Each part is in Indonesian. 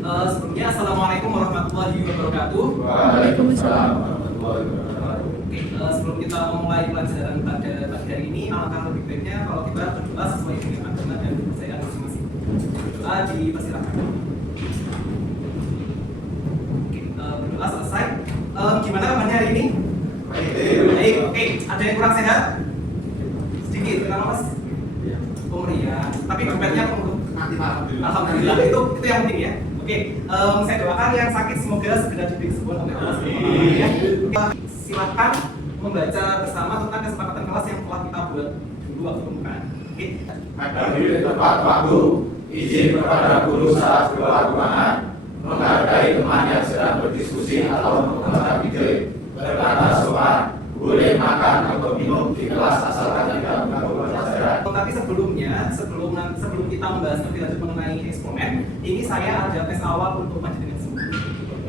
Sebelumnya, Assalamualaikum warahmatullahi wabarakatuh. Waalaikumsalam warahmatullahi wabarakatuh. Sebelum kita memulai pelajaran pada pagi hari ini, alangkah lebih baiknya kalau kita berdoa sesuai dengan agama dan kepercayaan masing-masing. Berdoa dipersilakan. Berdoa selesai. Gimana kabarnya hari ini? Baik. Oke. Ada yang kurang sehat? Sedikit. Kenapa mas? Meriah. Tapi dompetnya penuh. Alhamdulillah. Itu yang penting ya. Oke. Saya doakan yang sakit semoga segera diberi kesembuhan oleh Allah SWT. Silakan membaca bersama tentang kesepakatan kelas yang telah kita buat dulu waktu pembukaan. Oke. Hadir tepat waktu, izin kepada guru saat keluar ruangan, menghargai teman yang sedang berdiskusi atau mengotak ide, berkata sopan, boleh makan atau minum di kelas asalkan tidak mengganggu pelajaran. Tapi sebelum kita membahas lebih lanjut mengenai eksponen, ini saya ada tes awal untuk majelis semua.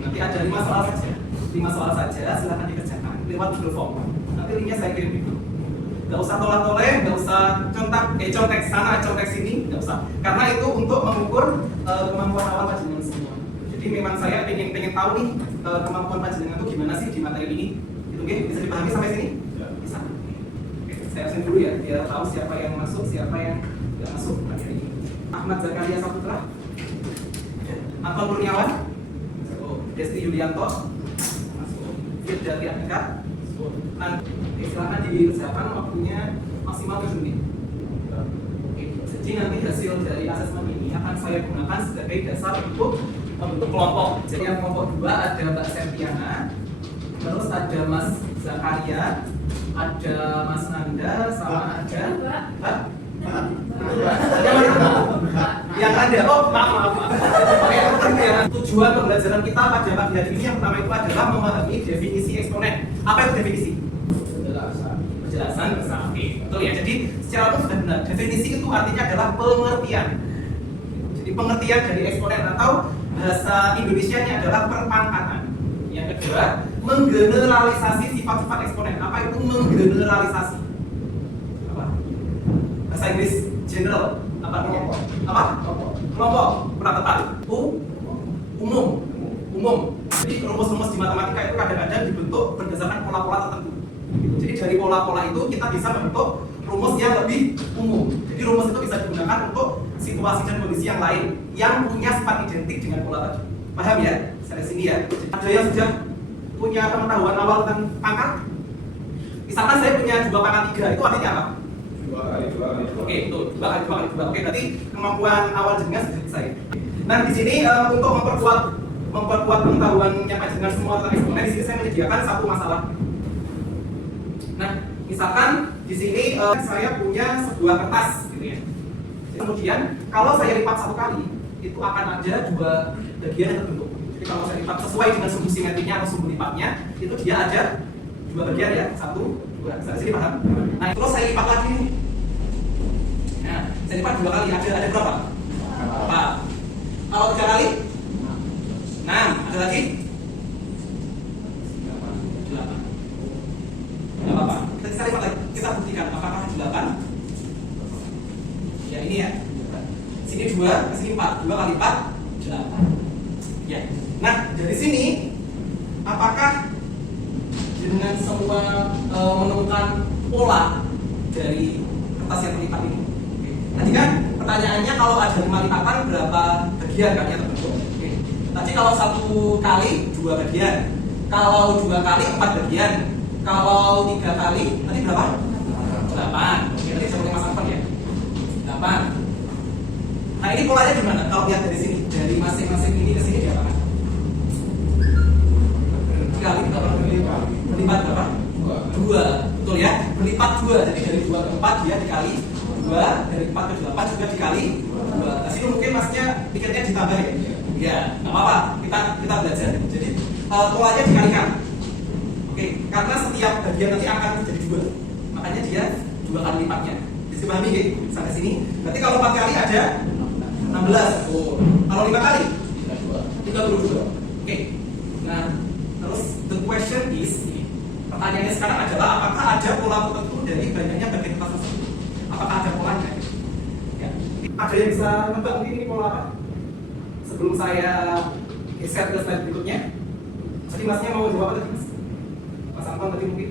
Nanti ada 5 soal saja. 5 soal saja, silahkan dikerjakan lewat Google Form. Nanti linknya saya kirim itu. Gak usah tolak-toleh, gak usah contek sana, contek sini, gak usah. Karena itu untuk mengukur kemampuan awal panjenengan semua. Jadi memang saya pengen tahu nih kemampuan panjenengan itu gimana sih di materi ini. Itu bisa dipahami sampai sini? Bisa. Oke, saya absen dulu ya, biar tahu siapa yang masuk, siapa yang gak masuk materi ini. Ahmad Zakaria Saputra, Anton Kurniawan, Desti Yulianto, Firda Tiatika. Silahkan dikerjakan waktunya maksimal 7 menit. Jadi nanti hasil dari asesmen ini akan saya gunakan sebagai dasar untuk membentuk kelompok. Jadi yang kelompok 2 ada Mbak Septiana, terus ada Mas Zakaria, ada Mas Nanda, sama ada Mbak. Yang ada, maaf. Tujuan pembelajaran kita pada pagi hari ini yang pertama itu adalah memahami definisi eksponen. Apa itu definisi? Penjelasan bersama. Betul ya. Jadi secara umum sudah benar. Definisi itu artinya adalah pengertian. Jadi pengertian dari eksponen atau bahasa Indonesianya adalah perpangkatan. Yang kedua, menggeneralisasi sifat-sifat eksponen. Apa itu menggeneralisasi? Apa? Bahasa Inggris general. Apa? Kelompok. Kurang tepat. Umum. Jadi rumus-rumus di matematika itu kadang-kadang dibentuk berdasarkan pola-pola tertentu. Jadi dari pola-pola itu kita bisa membentuk rumus yang lebih umum. Jadi rumus itu bisa digunakan untuk situasi dan kondisi yang lain yang punya sifat identik dengan pola tadi. Paham ya? Sampai sini ya. Ada yang sudah punya pengetahuan awal tentang pangkat? Misalkan saya punya 2 pangkat 3, itu artinya apa? 2 kali 2 kali 2. Oke, itu 2 kali 2 kali 2. Oke, berarti kemampuan awal jenengan sudah selesai. Nah, di sini untuk memperkuat pengetahuannya panjenengan semua tentang eksponen, di sini saya menyediakan 1 masalah. Nah, misalkan di sini saya punya sebuah kertas, gitu ya. Kemudian kalau saya lipat 1 kali, itu akan ada 2 bagian yang terbentuk. Jadi kalau saya lipat sesuai dengan sumbu simetrinya atau sumbu lipatnya, itu dia ada 2 bagian ya, 1, 2. Sampai sini paham? Nah, terus saya lipat lagi. Nah, saya lipat 2 kali, ada berapa? 4. Kalau 3 kali? 6. Ada lagi? 8. Tidak apa-apa. Kita lipat lagi. Kita buktikan apakah 8? Ya ini ya. Sini 2, sini 4. 2 kali 4, 8. Ya. Nah, dari sini apakah dengan semua menemukan pola dari kertas yang terlipat ini? Tadi kan pertanyaannya kalau ada 5 lipatan berapa bagian kan yang terbentuk? Tadi kalau 1 kali 2 bagian, kalau 2 kali 4 bagian, kalau 3 kali tadi berapa? 8. Oke, tadi saya boleh masukkan ya. 8. Nah ini polanya gimana? Kalau lihat dari sini, dari masing-masing ini ke sini diapakan? 3 kali kita berlipat berapa? 2. Betul ya? Berlipat 2. Jadi dari 2 ke 4 dia dikali 2, dari 4 ke 8 juga dikali 2. Nah sini mungkin maksudnya pikirnya ditambah ya? Ya, nggak apa-apa. Kita belajar. Jadi polanya dikalikan. Oke, karena setiap bagian nanti akan menjadi 2. Makanya dia 2 kali lipatnya. Bisa dipahami ya? Sampai sini. Berarti kalau 4 kali ada 16. Kalau 5 kali 32. Oke. Nah, terus the question is, pertanyaannya sekarang adalah apakah ada pola tertentu dari banyaknya bagian kertas tersebut? Apakah ada polanya? Ya. Ada yang bisa nebak mungkin ini pola apa? Sebelum saya geser ke slide berikutnya, tadi masnya mau jawab apa tadi mas? Mas Anton tadi mungkin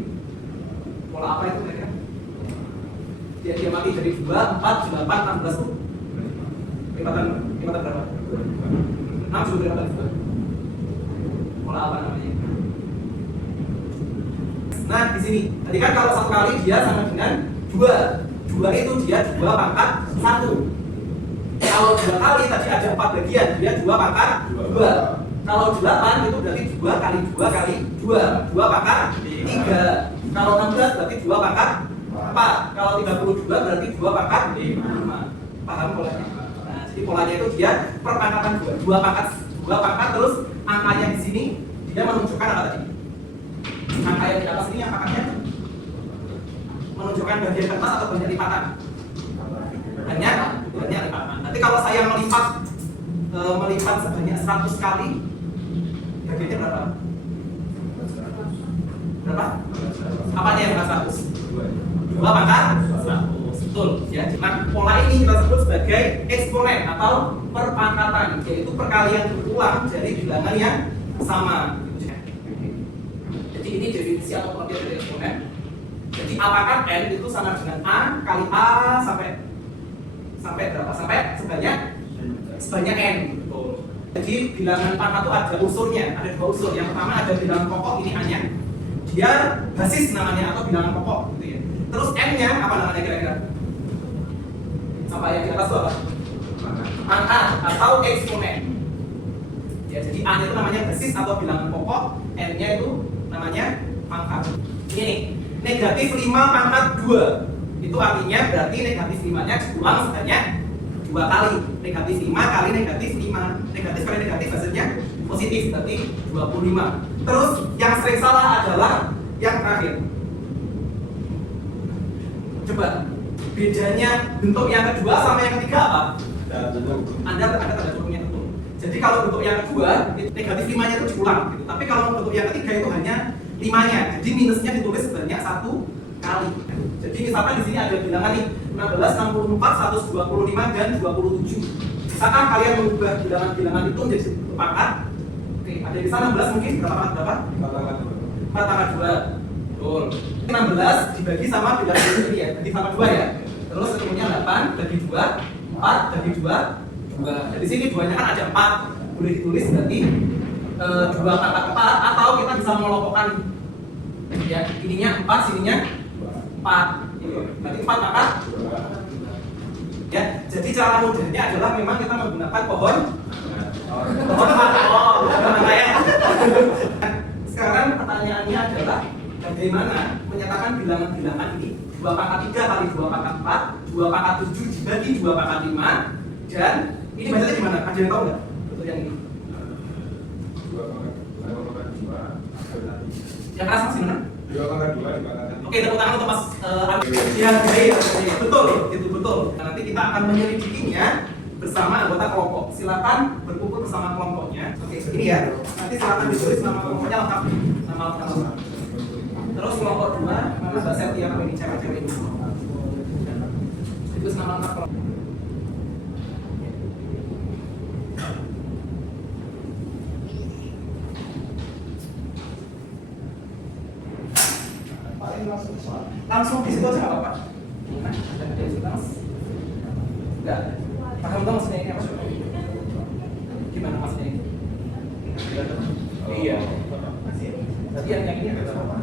pola apa itu kira-kira? Dia mati dari 2, 4, 8, 16 tuh lipatan berapa? 6 juga lipatan 2. Pola apa namanya? Nah di sini tadi kan kalau 1 kali dia sama dengan 2 itu dia 2 pangkat 1. Kalau 2 kali tadi ada 4 bagian, dia 2 pangkat 2. Kalau 8 itu berarti 2 kali 2 kali 2 pangkat 3. Kalau 16 berarti 2 pangkat 4. Kalau 32 berarti 2 pangkat 5. Paham polanya? Nah, jadi polanya itu dia perpangkatan 2 pangkat terus angkanya di sini dia menunjukkan apa tadi? Angka yang di atas ini yang pangkatnya menunjukkan bagian kertas atau bagian lipatan? Banyak lipatan. Nanti kalau saya melipat sebanyak 100 kali, bagiannya berapa? Berapa? Apanya yang 100? 2 pangkat 100. Betul ya. Nah, pola ini kita sebut sebagai eksponen atau perpangkatan, yaitu perkalian berulang dari bilangan yang sama. Jadi ini definisi atau pengertian dari eksponen. Jadi apakah n itu sama dengan a kali a sampai berapa? Sampai sebanyak n. Betul. Jadi bilangan pangkat itu ada unsurnya, ada 2 unsur. Yang pertama ada bilangan pokok, ini a-nya. Dia basis namanya atau bilangan pokok gitu ya. Terus n-nya apa namanya kira-kira? Sampai yang di atas itu apa? Pangkat atau eksponen. Ya, jadi a-nya itu namanya basis atau bilangan pokok, n-nya itu namanya pangkat. Ini nih, negatif 5 pangkat 2. Itu artinya berarti negatif 5-nya diulang sebanyak 2 kali. Negatif 5 kali negatif 5. Negatif kali negatif hasilnya positif, berarti 25. Terus yang sering salah adalah yang terakhir. Coba bedanya bentuk yang kedua sama yang ketiga apa? Anda tanda curungnya betul. Jadi kalau bentuk yang kedua negatif 5-nya itu diulang gitu. Tapi kalau bentuk yang ketiga itu hanya 5-nya. Jadi minusnya ditulis sebanyak 1 kali. Jadi misalkan di sini ada bilangan nih 16, 64, 125 dan 27. Misalkan kalian mengubah bilangan itu menjadi bentuk pangkat. Oke, ada di sana 16 mungkin berapa? 4 pangkat 2. Betul. 16 dibagi sama bilangan ini ya, bagi sama 2 ya. Terus ketemunya 8 bagi 2, 4 bagi 2, 2. Jadi sini 2-nya kan ada 4. Boleh ditulis berarti 2 pangkat 4 atau kita bisa mengelompokkan ya, ininya 4, sininya 4. Berarti 4 pangkat. Ya, jadi cara mudahnya adalah memang kita menggunakan pohon mangga ya. Sekarang pertanyaannya adalah bagaimana menyatakan bilangan-bilangan ini 2 pangkat 3 kali 2 pangkat 4, 2 pangkat 7 dibagi 2 pangkat 5, dan ini bacanya gimana? Ada yang tahu nggak? Betul yang ini? 2 pangkat 2. Yang keras masih mana? 2 pangkat 2 dipangkatkan. Oke, tepuk tangan untuk Mas ya, betul, itu betul. Nah, nanti kita akan menyelidikinya bersama anggota kelompok. Silakan berkumpul bersama kelompoknya. Oke, ini ya. Nanti silakan ditulis nama kelompoknya lengkap. Nama lengkap. Terus kelompok 2, mana Mbak Setia ini cewek-cewek ini. Itu nama lengkap kelompok. Langsung di situ aja nggak apa-apa. Nah, ada di situ mas? Enggak. Paham dong maksudnya ini apa? Gimana maksudnya ini? Iya. Berarti yang ini ada berapa?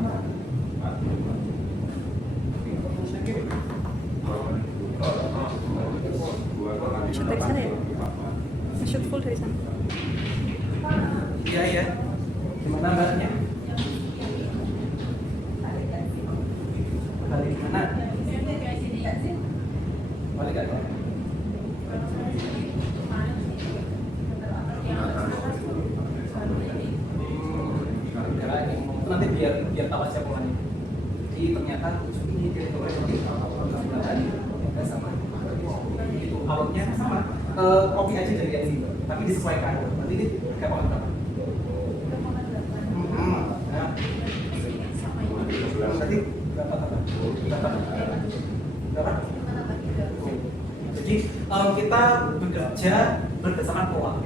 Masuk dari sana ya? Masuk full dari sana. Iya, iya. Gimana mbaknya? Balik mana? Balik aja. Nanti biar tahu aja polanya. Jadi ternyata ini dia itu sama. Itu alurnya sama. Kopi aja dari yang ini, tapi disesuaikan. Nanti ini kayak apa? Nah, tadi berapa? Jadi kita bekerja berdasarkan pola.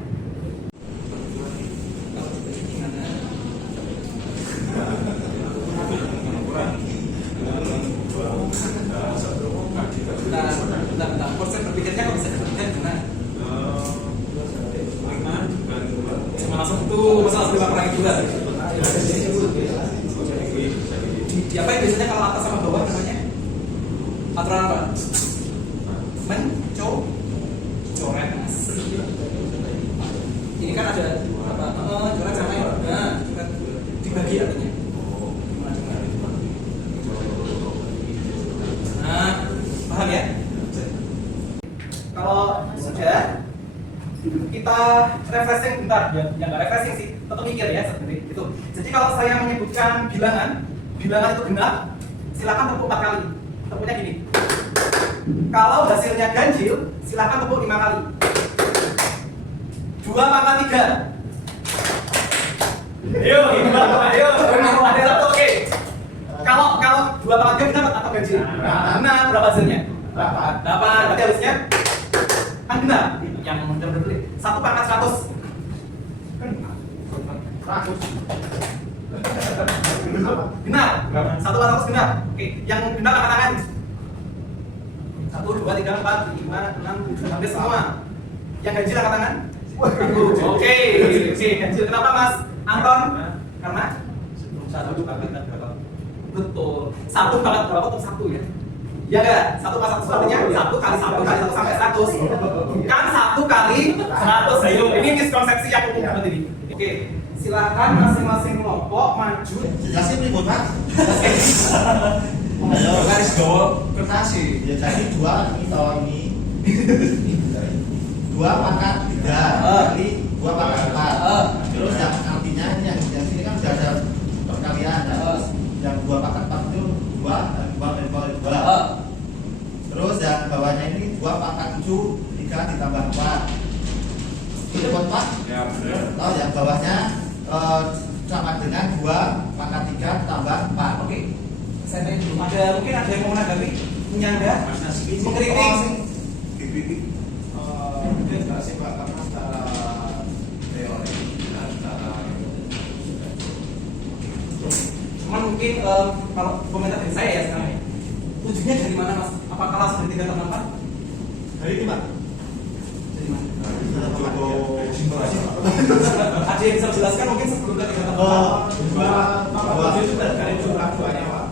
dua. Diapain biasanya kalau atas sama bawah namanya? Aturan apa? Mencoret. Ini kan ada apa? Coret sama yang coret dibagi artinya. Nah, paham ya? Kalau sudah kita refreshing bentar, yang nggak refreshing sih, tetap mikir ya seperti itu. Jadi kalau saya menyebutkan bilangan itu genap, silakan tepuk 4 kali. Tepuknya gini. Kalau hasilnya ganjil, silakan tepuk 5 kali. 2 pangkat 3. Ayo, ada satu oke. Kalau 2 pangkat 3 genap atau ganjil? Nah, berapa hasilnya? 8. Berarti harusnya kan genap. Yang benar-benar 1 pangkat 100. Genap. 1 pangkat 100 genap. Oke, yang genap angkat tangan. 1, 2, 3, 4, 5, 6, 7, hampir semua. Yang ganjil angkat tangan. Oke, ganjil. Kenapa Mas Anton? Karena 1 pangkat berapa? Betul. 1 pangkat berapa untuk 1 ya? Ya enggak? 1 pangkat 1 artinya 1 kali 1 kali 1 sampai 100. Kan 1 kali 100. Ayo, ini miskonsepsi yang umum banget ini. Oke, silakan masing-masing kelompok maju. Jelasin nih buat Pak. Ayo garis bawah kertas. Ya jadi 2 ini tahun ini. 2 pangkat 3 kali 2 pangkat 4. Terus yang artinya yang sini kan sudah ada perkalian. Yang 2 pangkat 4 itu 2 dari bawah 2. Terus yang bawahnya ini 2 pangkat 7 3 ditambah 4. Itu buat Pak? Ya benar. Tahu yang bawahnya sama dengan 2 pangkat 3 tambah 4. Oke. Saya tanya dulu. Mungkin ada yang mau menanggapi? Menyangga? Mengkritik? Mungkin nggak sih Pak, karena secara teori dan secara Cuman mungkin kalau komentar dari saya ya sekarang, tujuannya dari mana Mas? Apakah langsung dari 3 tambah 4? Dari ini Pak. Dari mana? cukup simpel aja. Ada yang bisa jelaskan mungkin sebelum ke 3 tambah 4? Itu dari jumlah duanya Pak.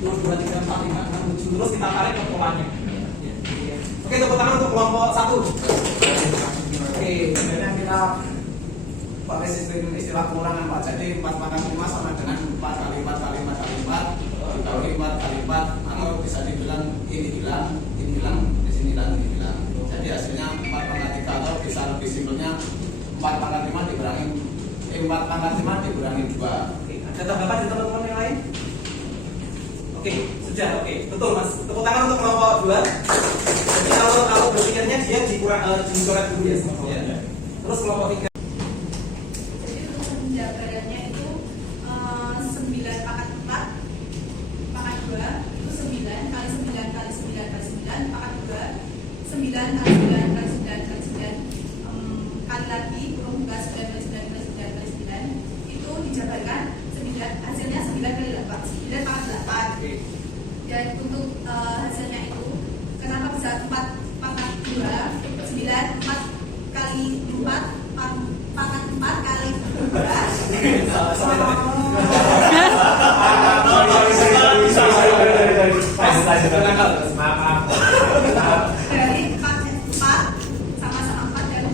Duanya 2, 3, 4, 5, 6, 7. Terus kita tarik ke polanya. Oke, tepuk tangan untuk kelompok 1. Oke, sebenarnya kita pakai sistem istilah pengurangan Pak. Jadi 4 pangkat 5 sama dengan 4 kali 4 kali 4 kali 4 dikali 4 kali 4, atau bisa dibilang ini hilang, di sini hilang, ini hilang. Jadi hasilnya 4 pangkat 3, atau bisa lebih simpelnya 4 pangkat 5 dikurangi 4 pangkat 5 dikurangi 2. Oke, ada tambahan dari teman-teman yang lain? Oke, sudah. Oke, betul Mas. Tepuk tangan untuk kelompok 2. Jadi kalau berpikirnya dia dicoret dulu ya sama kelompoknya. Terus kelompok 3. Jadi untuk penjabarannya itu 9 pangkat 4 pangkat 2 itu 9 kali 9 kali 9 kali 9 pangkat 2 9 kali 9 kali 9 kali 9 kali lagi kurung juga 9 kali 9 kali 9 kali 9 itu dijabarkan 9, hasilnya 9 kali 8 9 pangkat 8. Dan untuk hasilnya itu kenapa bisa 4 pangkat 2 9 4 kali 4 pangkat 4 kali 2 dari 4 sama-sama 4 dan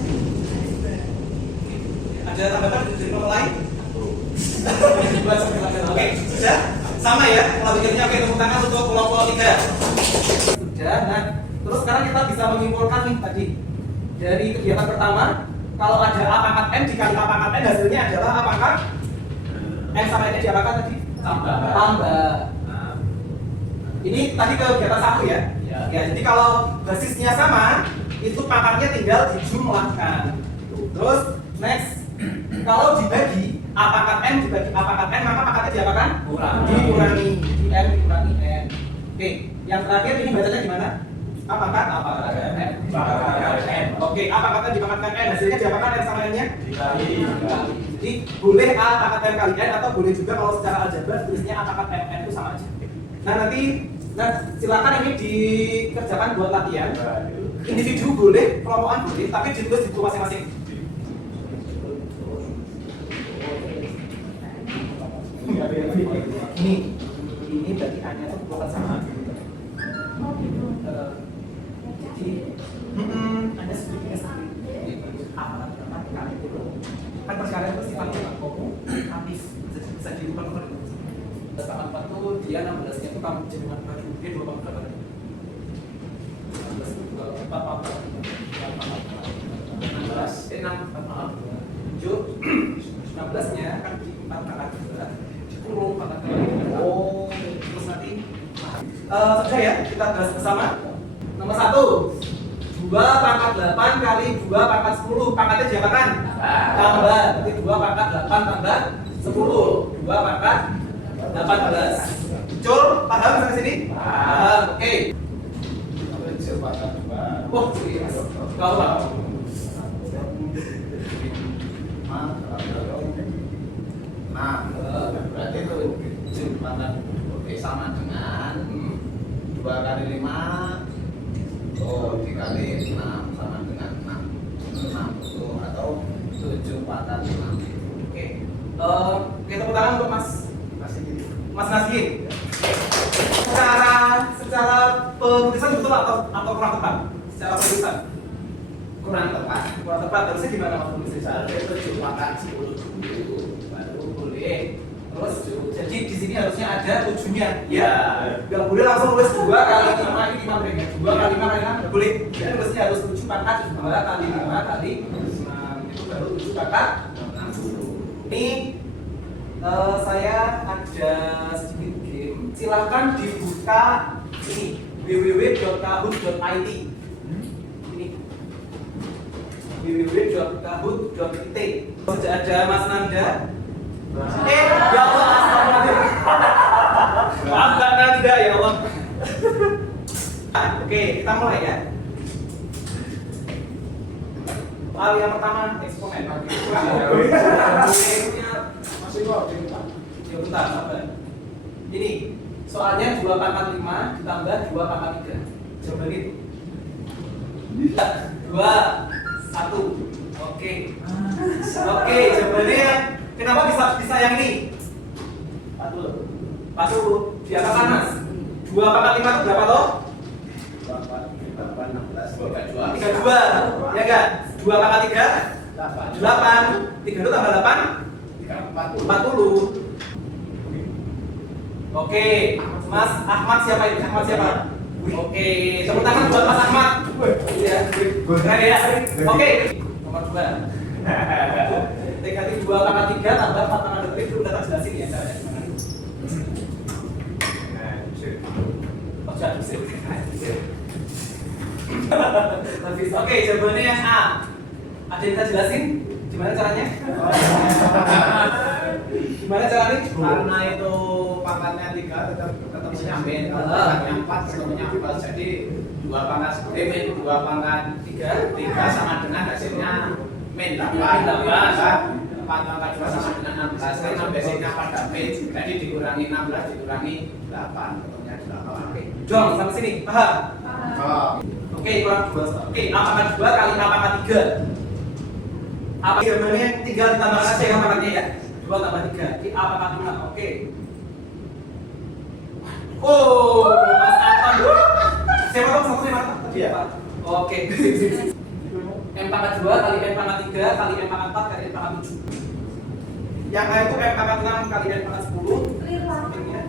Ada tambahan dari kelompok lain? Oke, sudah? Sama ya? Kalau pikirnya oke, tepuk tangan untuk kelompok 3. Sudah, nah terus sekarang kita bisa menyimpulkan nih tadi dari kegiatan pertama, kalau ada A pangkat M dikali A pangkat N hasilnya adalah A pangkat M sama N diapakan tadi? Tambah. Nah, ini tadi kegiatan 1 ya? Ya, jadi kalau basisnya sama, itu pangkatnya tinggal dijumlahkan. Terus next, kalau dibagi A pangkat M dibagi A pangkat N, maka pangkatnya diapakan? Dikurangi. Di M dikurangi N. Oke, yang terakhir ini bacanya gimana? A pangkat N. Oke, A pangkat N dipangkatkan N, hasilnya diapakan N sama N-nya? Dikali. Jadi boleh A pangkat N kali N, atau boleh juga kalau secara aljabar tulisnya A pangkat N itu sama aja. Nah nanti silakan ini dikerjakan buat latihan. Individu boleh, kelompokan boleh, tapi ditulis di buku masing-masing. Ini berarti A-nya itu bukan sama. Jadi, ada sedikitnya seperti apa kali itu kan perkara itu sifatnya aktif bisa diubah. 4 itu dia 16-nya itu kamu jadi baju dia 28. 16-nya kan di 4 pangkat 2 dikurung pangkat 2. Oh, terus nanti sudah ya, kita bahas bersama. Nomor 1, 2 pangkat 8 kali 2 pangkat 10. Pangkatnya diapakan? Tambah, berarti 2 pangkat 8 tambah 10. 2 pangkat 18. Cul, paham sampai sini? Paham, oke. Oh, iya. Gak apa. Nah, berarti itu jumlah sama dengan 2 kali 5. Oh, dikali 6 sama dengan 6 atau 7 pangkat 6. Oke. Kita tepuk tangan untuk Mas Nasihin. Secara penulisan betul atau kurang tepat? Secara penulisan Kurang tepat. kurang tepat. Harusnya gimana Mas penulisan? Misalnya 7 pangkat 10 dulu, baru boleh. Terus jadi di sini harusnya ada 7-nya. Ya. Nggak boleh langsung nulis 2 kali 5 ini 5 berarti. 2 kali 5 kali 6 nggak boleh. Jadi harusnya harus 7 pangkat 2 kali 5 kali 6 itu baru 7 pangkat 60. Ini saya ada sedikit game. Silahkan dibuka ini www.kahoot.it. Ini www.kahoot.it. Sudah ada Mas Nanda. Ya Allah, astagfirullahaladzim. Maaf Mbak Nanda, ya Allah. Oke, kita mulai ya. Hal yang pertama, eksponen. Ya bentar, sabar. Ini soalnya 2 pangkat 5 ditambah 2 pangkat 3. Jawaban itu 2, 1. Oke. Oke, jawabannya kenapa bisa yang ini? 40. Di atas Mas. 2 pangkat 5 itu berapa toh? 32. Ya enggak? 2 pangkat 3? 8. 32 tambah 8? 40. Oke, Mas Ahmad siapa ini? Ahmad siapa? Oke, tepuk tangan buat Mas Ahmad. Iya, keren ya. Oke, nomor 2. Dikali 2 pangkat 3 tambah 4 pangkat 2 itu udah tak jelasin ya caranya gimana. Oke, jawabannya yang A. Ada yang kita jelasin? Gimana caranya? Gimana caranya? Karena itu pangkatnya 3 tetap ketemunya min. Kalau pangkatnya 4 ketemunya 4. Jadi 2 pangkat 2 pangkat 3 sama dengan hasilnya min 8. 4 pangkat 2 sama dengan 16. Karena basicnya pada min. Jadi dikurangi 16 dikurangi 8 ketemunya 8. Oke. Jom, sampai sini. Paham? Oke, kurang 2. Oke, A pangkat 2 kali A pangkat 3. Apa jawabannya? Tinggal ditambahkan aja yang pangkatnya ya. 2 tambah 3. Ini A pangkat 5. Oke. Oh, Mas Anton. Siapa tahu satu lima tadi ya? Oke. M pangkat 2 kali M pangkat 3 kali M pangkat 4 kali M pangkat 7. Yang A itu M pangkat 6 kali M pangkat 10. Sampingnya.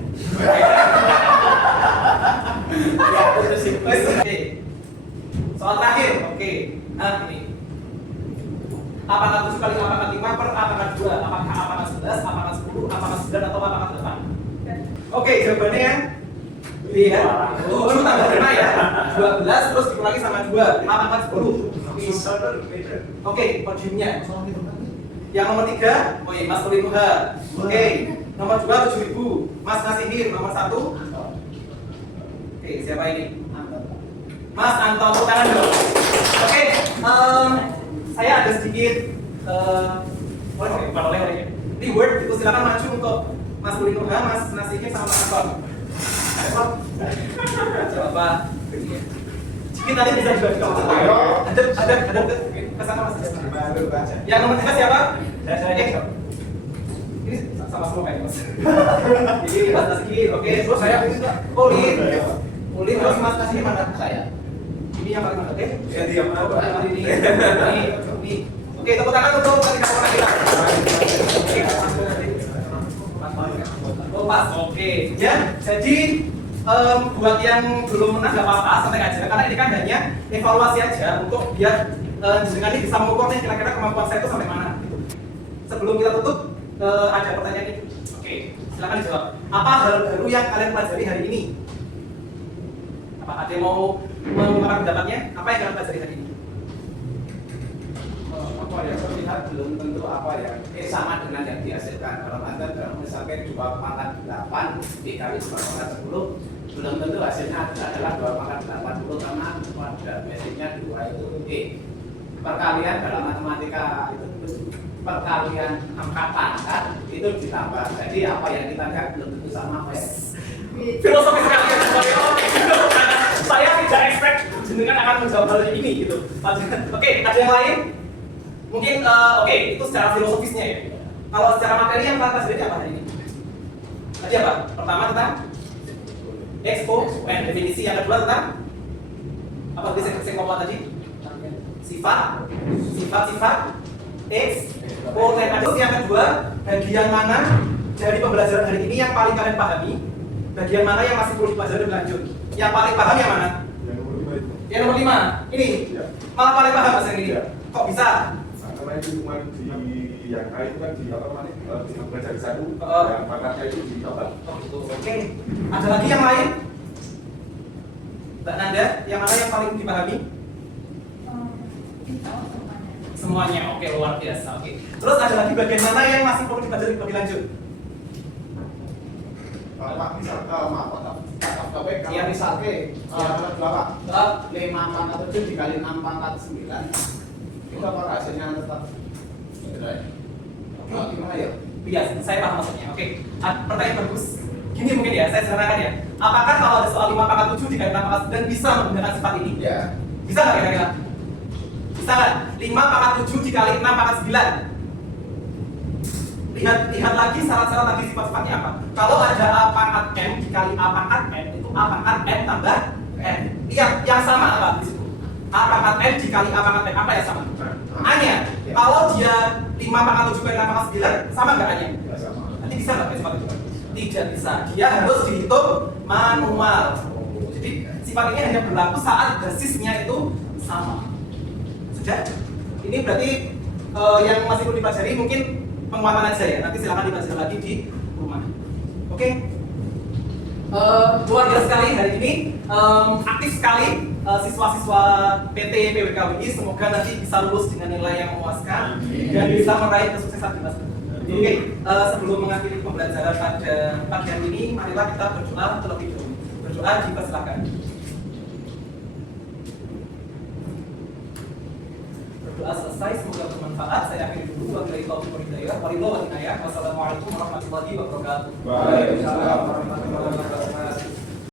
Oke. Soal terakhir. Oke. Nah, ini. A pangkat 7 kali A pangkat 5 per A pangkat 2. Apakah A pangkat 11, A pangkat 10, A pangkat 9 atau A pangkat 8? Oke, jawabannya ya. Iya. 7 tambah 5 ya. 12 terus dikurangi sama 2. A pangkat 10. Oke, podiumnya. Yang nomor 3, oh iya, Mas Kulinuha. Oke. Nomor 2 7.000. Mas Nasihin nomor 1. Oke, siapa ini? Mas Anton, tepuk tangan dulu. Oke, saya ada sedikit oleh ini word itu silakan maju untuk Mas Kulinuha, Mas Nasihin sama Mas Anton. Coba Kita nanti bisa juga ada kesana mas. Yang nomor 3 siapa? Saya. Ini sama semua kayak mas. Ini mas Nasir, oke. Terus saya Ulin terus mas Nasir mana? Saya. Ini yang paling mana? Saya diam. Ini. Oke, tepuk tangan untuk ketika orang kita. Pas, oke. Ya, jadi buat yang belum menang nggak apa-apa, santai aja. Karena ini kan hanya evaluasi aja untuk biar jenengan ini bisa mengukur nih kira-kira kemampuan saya itu sampai mana. Gitu. Sebelum kita tutup, ada pertanyaan ini. Oke, silakan dijawab. Apa hal baru yang kalian pelajari hari ini? Apa ada yang mau mengungkapkan pendapatnya? Apa yang kalian pelajari hari ini? Apa yang terlihat belum tentu apa ya sama dengan yang dihasilkan. Kalau Anda sampai 2/8 dikali 2/10 belum tentu hasilnya adalah 2/80 karena pada basicnya 2 itu perkalian dalam matematika itu perkalian angka pangkat itu ditambah. Jadi apa yang kita lihat belum tentu sama ya. Filosofi sekali ya. Saya tidak expect jenengan akan menjawab hal ini gitu. Oke, ada yang lain? Mungkin oke, itu secara filosofisnya ya. Kalau secara materi yang kita pelajari apa hari ini? Tadi apa? Pertama tentang eksponen, definisi. Yang kedua tentang apa tadi saya ngomong tadi? Sifat eksponen. Terus yang kedua, bagian mana dari pembelajaran hari ini yang paling kalian pahami? Bagian mana yang masih perlu dipelajari lebih lanjut? Yang paling paham yang mana? Yang nomor 5. Ini. Malah paling paham bahasa ini. Kok bisa? Karena itu cuma di yang A itu kan di apa namanya di pembelajaran satu, yang pangkatnya itu di total. Oh gitu. Oke. Ada lagi yang lain? Mbak Nanda, yang mana yang paling dipahami? Semuanya. Oke, luar biasa. Oke. Terus ada lagi bagian mana yang masih perlu dipelajari lebih lanjut? Pak, misal tapi kalau misalnya berapa? 5/7 dikali 6/9 itu apa hasilnya tetap gimana ya? Iya, saya paham maksudnya. Oke. Pertanyaan bagus. Gini mungkin ya, saya sederhanakan ya. Apakah kalau ada soal 5/7 dikali 6/9 bisa menggunakan sifat ini? Ya. Bisa nggak kira-kira? Bisa nggak? 5/7 dikali 6/9. Lihat lagi syarat-syarat tadi sifat-sifatnya apa. Kalau ada A pangkat M dikali A pangkat M itu A pangkat M tambah M. Lihat yang sama apa di situ? A pangkat M dikali A pangkat M apa yang sama? A-nya. Kalau dia 5/7 kali 6/9 sama nggak A-nya? Nanti bisa nggak sifat itu? Tidak bisa. Dia harus dihitung manual. Jadi sifat ini hanya berlaku saat basisnya itu sama. Sudah? Ini berarti yang masih perlu dipelajari mungkin penguatan aja ya, nanti silakan dibaca lagi di rumah. Oke. Luar biasa sekali hari ini, aktif sekali siswa-siswa PT PWKWI. Semoga nanti bisa lulus dengan nilai yang memuaskan dan bisa meraih kesuksesan di masa depan. Oke, sebelum mengakhiri pembelajaran pada pagi hari ini, marilah kita berdoa terlebih dahulu. Berdoa dipersilakan. Doa selesai, semoga bermanfaat. Saya akhiri dulu. Wabillahi taufiq wal hidayah. Wassalamualaikum warahmatullahi wabarakatuh. Waalaikumsalam warahmatullahi wabarakatuh.